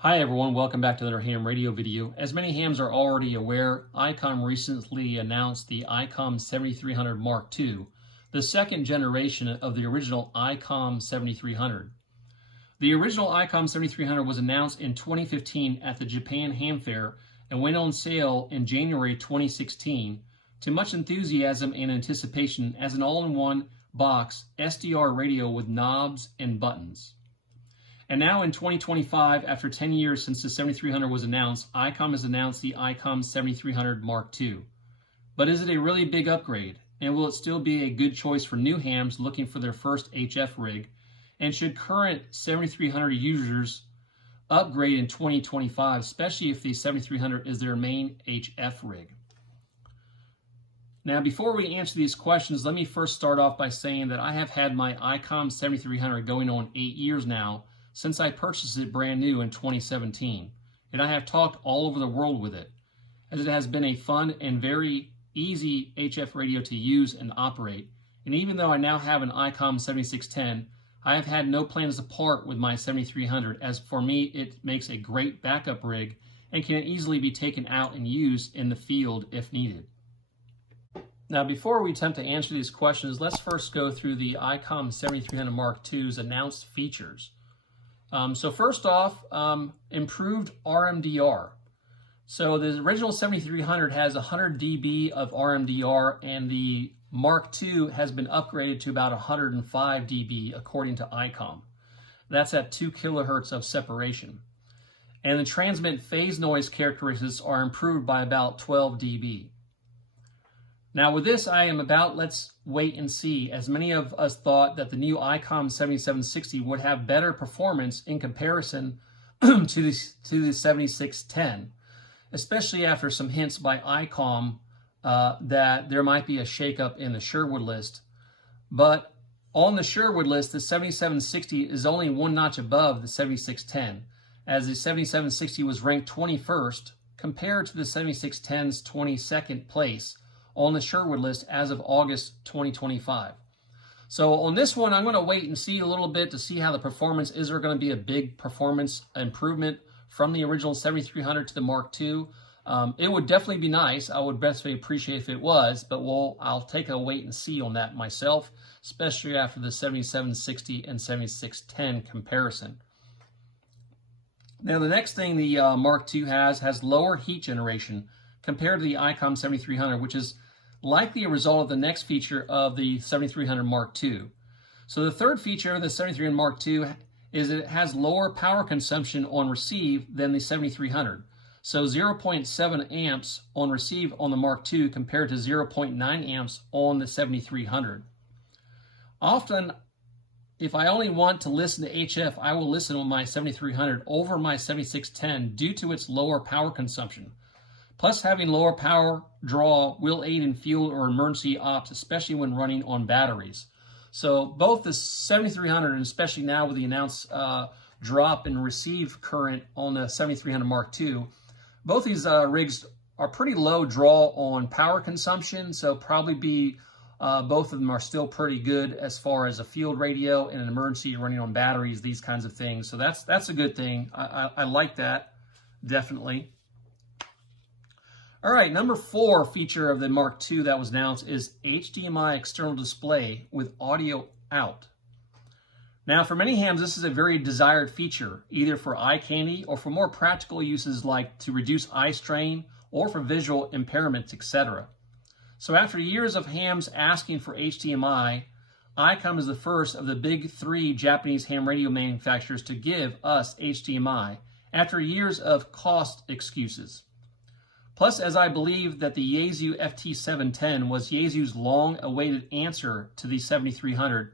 Hi everyone, welcome back to another ham radio video. As many hams are already aware, Icom recently announced the Icom 7300 Mark II, the second generation of the original Icom 7300. The original Icom 7300 was announced in 2015 at the Japan Ham Fair and went on sale in January 2016 to much enthusiasm and anticipation as an all-in-one box SDR radio with knobs and buttons. And now in 2025, after 10 years since the 7300 was announced, Icom has announced the Icom 7300 Mark II. But is it a really big upgrade? And will it still be a good choice for new hams looking for their first HF rig? And should current 7300 users upgrade in 2025, especially if the 7300 is their main HF rig? Now, before we answer these questions, let me first start off by saying that I have had my Icom 7300 going on 8 years now, since I purchased it brand new in 2017, and I have talked all over the world with it, as it has been a fun and very easy HF radio to use and operate. And even though I now have an Icom 7610, I have had no plans to part with my 7300, as for me it makes a great backup rig and can easily be taken out and used in the field if needed. Now, before we attempt to answer these questions, let's first go through the Icom 7300 Mark II's announced features. So first off, improved RMDR. So the original 7300 has 100 dB of RMDR, and the Mark II has been upgraded to about 105 dB according to Icom. That's at 2 kilohertz of separation. And the transmit phase noise characteristics are improved by about 12 dB. Now with this, let's wait and see, as many of us thought that the new Icom 7760 would have better performance in comparison to the 7610, especially after some hints by Icom that there might be a shakeup in the Sherwood list. But on the Sherwood list, the 7760 is only one notch above the 7610, as the 7760 was ranked 21st compared to the 7610's 22nd place on the Sherwood list as of August 2025. So on this one, I'm going to wait and see a little bit to see how the performance is. There going to be a big performance improvement from the original 7300 to the Mark II? It would definitely be nice. I would best appreciate if it was, but I'll take a wait and see on that myself, especially after the 7760 and 7610 comparison. Now the next thing the Mark II has lower heat generation compared to the Icom 7300, which is likely a result of the next feature of the 7300 Mark II. So the third feature of the 7300 Mark II is that it has lower power consumption on receive than the 7300. So 0.7 amps on receive on the Mark II compared to 0.9 amps on the 7300. Often, if I only want to listen to HF, I will listen on my 7300 over my 7610 due to its lower power consumption. Plus, having lower power draw will aid in field or emergency ops, especially when running on batteries. So both the 7300 and especially now with the announced drop in receive current on the 7300 Mark II, both these rigs are pretty low draw on power consumption, so probably both of them are still pretty good as far as a field radio and an emergency running on batteries, these kinds of things. So that's a good thing. I like that, definitely. All right, number 4 feature of the Mark II that was announced is HDMI external display with audio out. Now, for many hams, this is a very desired feature, either for eye candy or for more practical uses like to reduce eye strain or for visual impairments, etc. So after years of hams asking for HDMI, Icom is the first of the big 3 Japanese ham radio manufacturers to give us HDMI after years of cost excuses. Plus, as I believe that the Yaesu FT-710 was Yaesu's long-awaited answer to the 7300,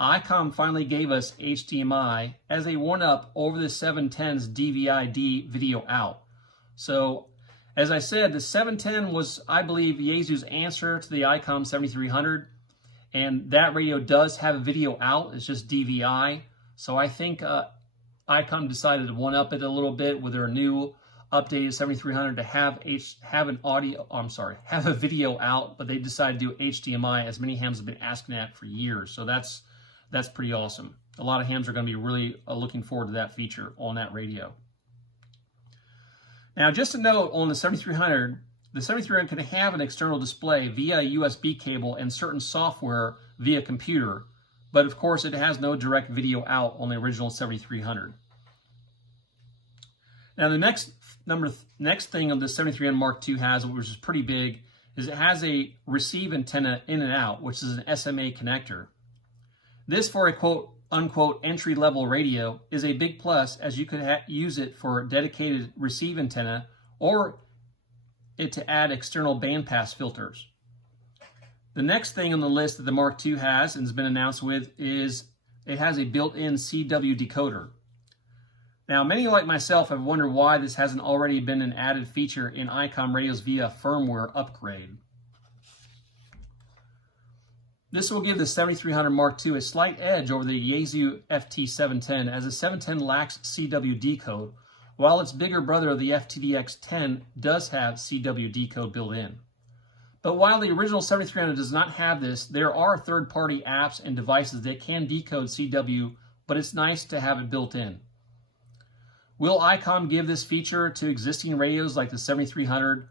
Icom finally gave us HDMI as a one-up over the 710's DVI-D video out. So, as I said, the 710 was, I believe, Yaesu's answer to the Icom 7300, and that radio does have a video out. It's just DVI. So I think Icom decided to one-up it a little bit with their new updated 7300 to have a video out, but they decided to do HDMI, as many hams have been asking that for years. So that's pretty awesome. A lot of hams are going to be really looking forward to that feature on that radio. Now, just a note on the 7300, the 7300 can have an external display via USB cable and certain software via computer, but of course it has no direct video out on the original 7300. Now, the next thing of the 7300 Mark II has, which is pretty big, is it has a receive antenna in and out, which is an SMA connector. This, for a quote unquote entry-level radio, is a big plus, as you could use it for a dedicated receive antenna or it to add external bandpass filters. The next thing on the list that the Mark II has and has been announced with is it has a built-in CW decoder. Now, many like myself have wondered why this hasn't already been an added feature in Icom radios via firmware upgrade. This will give the 7300 Mark II a slight edge over the Yaesu FT-710, as the 710 lacks CW decode, while its bigger brother, the FTdx10, does have CW decode built in. But while the original 7300 does not have this, there are third-party apps and devices that can decode CW, but it's nice to have it built in. Will Icom give this feature to existing radios like the 7300,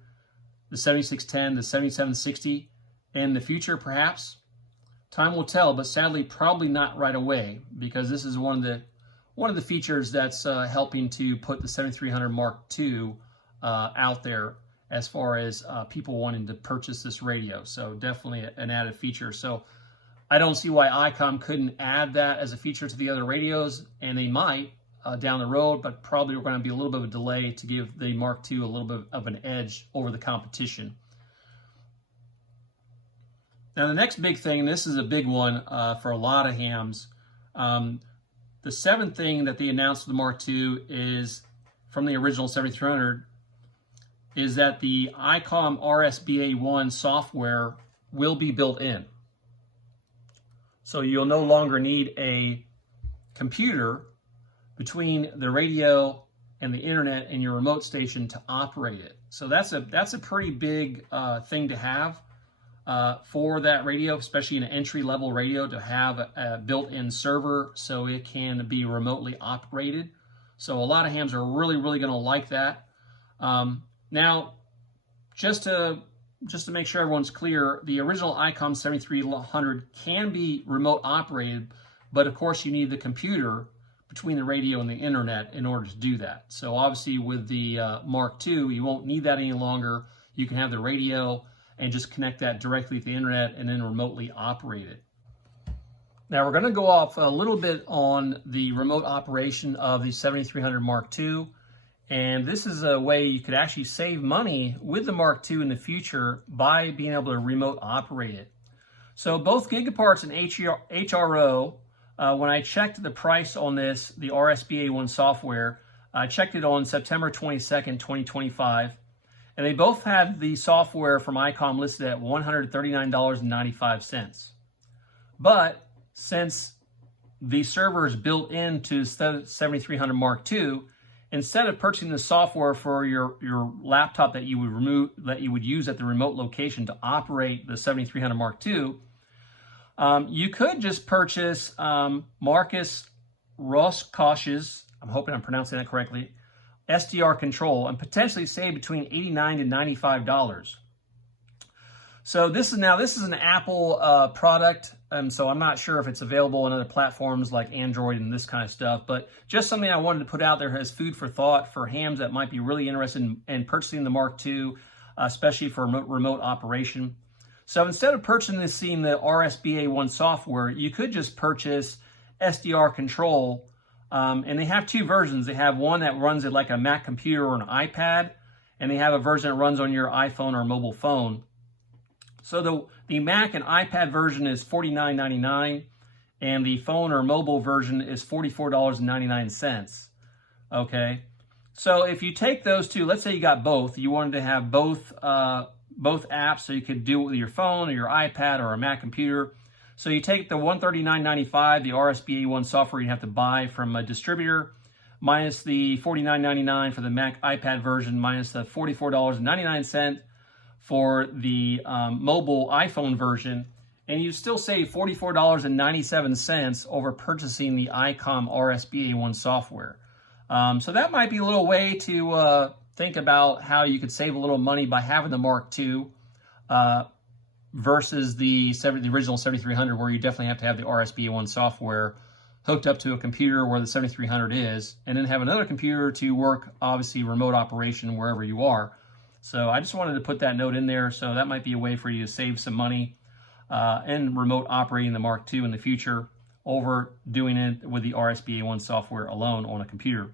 the 7610, the 7760, and in the future perhaps? Time will tell, but sadly probably not right away, because this is one of the features that's helping to put the 7300 Mark II out there as far as people wanting to purchase this radio. So definitely an added feature. So I don't see why Icom couldn't add that as a feature to the other radios, and they might down the road, but probably we're going to be a little bit of a delay to give the Mark II a little bit of an edge over the competition. Now, the next big thing, and this is a big one for a lot of hams, the seventh thing that they announced with the Mark II is, from the original 7300, is that the Icom RSBA1 software will be built in. So you'll no longer need a computer between the radio and the internet and your remote station to operate it. So that's a pretty big thing to have for that radio, especially an entry-level radio, to have a built-in server so it can be remotely operated. So a lot of hams are really going to like that. Now, just to make sure everyone's clear, the original Icom 7300 can be remote operated, but of course you need the computer between the radio and the internet in order to do that. So obviously with the Mark II, you won't need that any longer. You can have the radio and just connect that directly to the internet and then remotely operate it. Now we're going to go off a little bit on the remote operation of the 7300 Mark II. And this is a way you could actually save money with the Mark II in the future by being able to remote operate it. So both Gigaparts and HRO, when I checked the price on this, the RSBA1 software, I checked it on September 22nd, 2025, and they both had the software from Icom listed at $139.95. But since the server is built into 7300 Mark II, instead of purchasing the software for your laptop that you would use at the remote location to operate the 7300 Mark II, you could just purchase Marcus Roscosh's, I'm hoping I'm pronouncing that correctly, SDR control, and potentially save between $89 and $95. So this is an Apple product, and so I'm not sure if it's available on other platforms like Android and this kind of stuff, but just something I wanted to put out there as food for thought for hams that might be really interested in purchasing the Mark II, especially for remote operation. So instead of purchasing the RSBA1 software, you could just purchase SDR control, and they have two versions. They have one that runs it like a Mac computer or an iPad, and they have a version that runs on your iPhone or mobile phone. So the Mac and iPad version is $49.99, and the phone or mobile version is $44.99. Okay, so if you take those two, let's say you got both, you wanted to have both apps, so you could do it with your phone or your iPad or a Mac computer. So you take the $139.95, the RSBA1 software you have to buy from a distributor, minus the $49.99 for the Mac iPad version, minus the $44.99 for the mobile iPhone version, and you still save $44.97 over purchasing the Icom RSBA1 software. So that might be a little way to think about how you could save a little money by having the Mark II versus the original 7300, where you definitely have to have the RSBA1 software hooked up to a computer where the 7300 is, and then have another computer to work, obviously, remote operation wherever you are. So I just wanted to put that note in there. So that might be a way for you to save some money and remote operating the Mark II in the future over doing it with the RSBA1 software alone on a computer.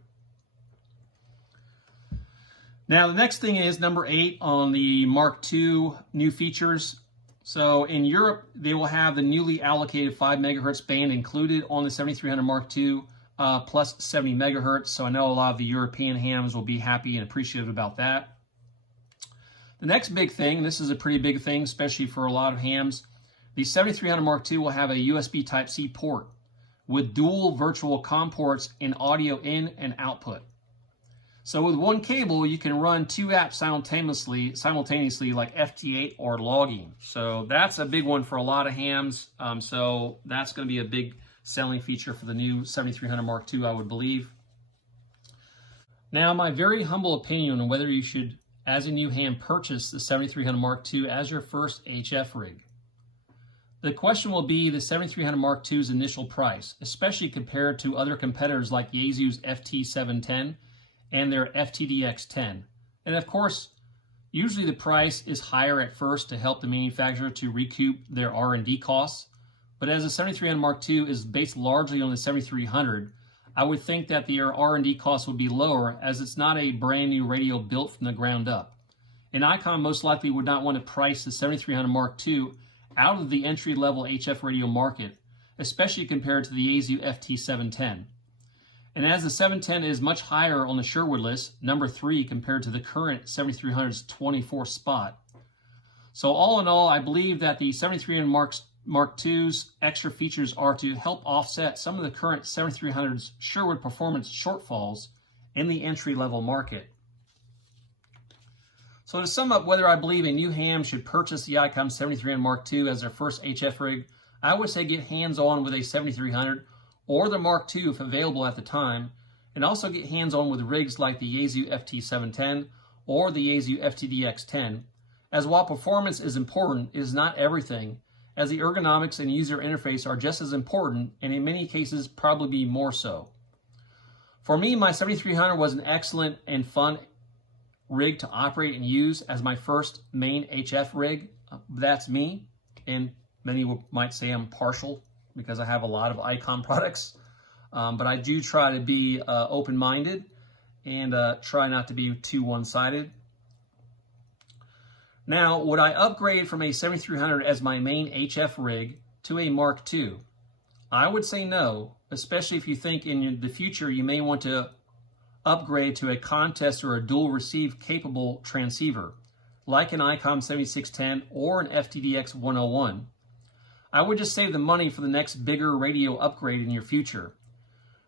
Now the next thing is number 8 on the Mark II new features. So in Europe, they will have the newly allocated 5 megahertz band included on the 7300 Mark II plus 70 megahertz. So I know a lot of the European hams will be happy and appreciative about that. The next big thing, and this is a pretty big thing, especially for a lot of hams, the 7300 Mark II will have a USB Type-C port with dual virtual COM ports and audio in and output. So with one cable, you can run 2 apps simultaneously like FT8 or logging. So that's a big one for a lot of hams. So that's going to be a big selling feature for the new 7300 Mark II, I would believe. Now, my very humble opinion on whether you should, as a new ham, purchase the 7300 Mark II as your first HF rig. The question will be the 7300 Mark II's initial price, especially compared to other competitors like Yaesu's FT-710 and their FTdx10. And of course, usually the price is higher at first to help the manufacturer to recoup their R&D costs. But as the 7300 Mark II is based largely on the 7300, I would think that the R&D costs would be lower, as it's not a brand new radio built from the ground up. And Icom most likely would not want to price the 7300 Mark II out of the entry-level HF radio market, especially compared to the Yaesu FT-710. And as the 710 is much higher on the Sherwood list, number 3 compared to the current 7300's 24th spot. So all in all, I believe that the 7300 Mark II's extra features are to help offset some of the current 7300's Sherwood performance shortfalls in the entry-level market. So to sum up whether I believe a new ham should purchase the Icom 7300 Mark II as their first HF rig, I would say get hands-on with a 7300 or the Mark II if available at the time, and also get hands-on with rigs like the Yaesu FT-710 or the Yaesu FTdx10, as while performance is important, it is not everything, as the ergonomics and user interface are just as important, and in many cases probably be more so. For me, my 7300 was an excellent and fun rig to operate and use as my first main HF rig. That's me, and many might say I'm partial because I have a lot of Icom products, but I do try to be open-minded and try not to be too one-sided. Now, would I upgrade from a 7300 as my main HF rig to a Mark II? I would say no, especially if you think in the future you may want to upgrade to a contest or a dual receive capable transceiver, like an Icom 7610 or an FTdx10. I would just save the money for the next bigger radio upgrade in your future.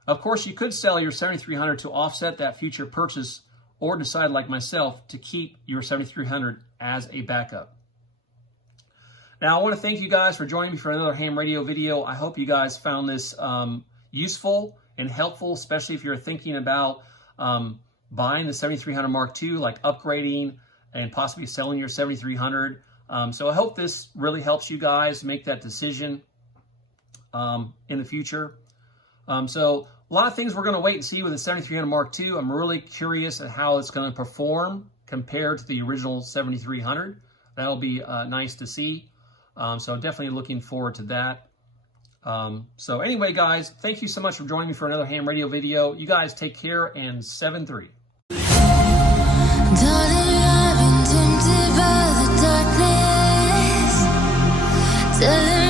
Of course, you could sell your 7300 to offset that future purchase, or decide like myself to keep your 7300 as a backup. Now, I want to thank you guys for joining me for another ham radio video. I hope you guys found this useful and helpful, especially if you're thinking about buying the 7300 Mark II, like upgrading and possibly selling your 7300. So I hope this really helps you guys make that decision in the future. So a lot of things we're going to wait and see with the 7300 Mark II. I'm really curious at how it's going to perform compared to the original 7300. That'll be nice to see. So definitely looking forward to that. So anyway, guys, thank you so much for joining me for another ham radio video. You guys take care, and 7-3. Darling, I've been tempted by the darkness.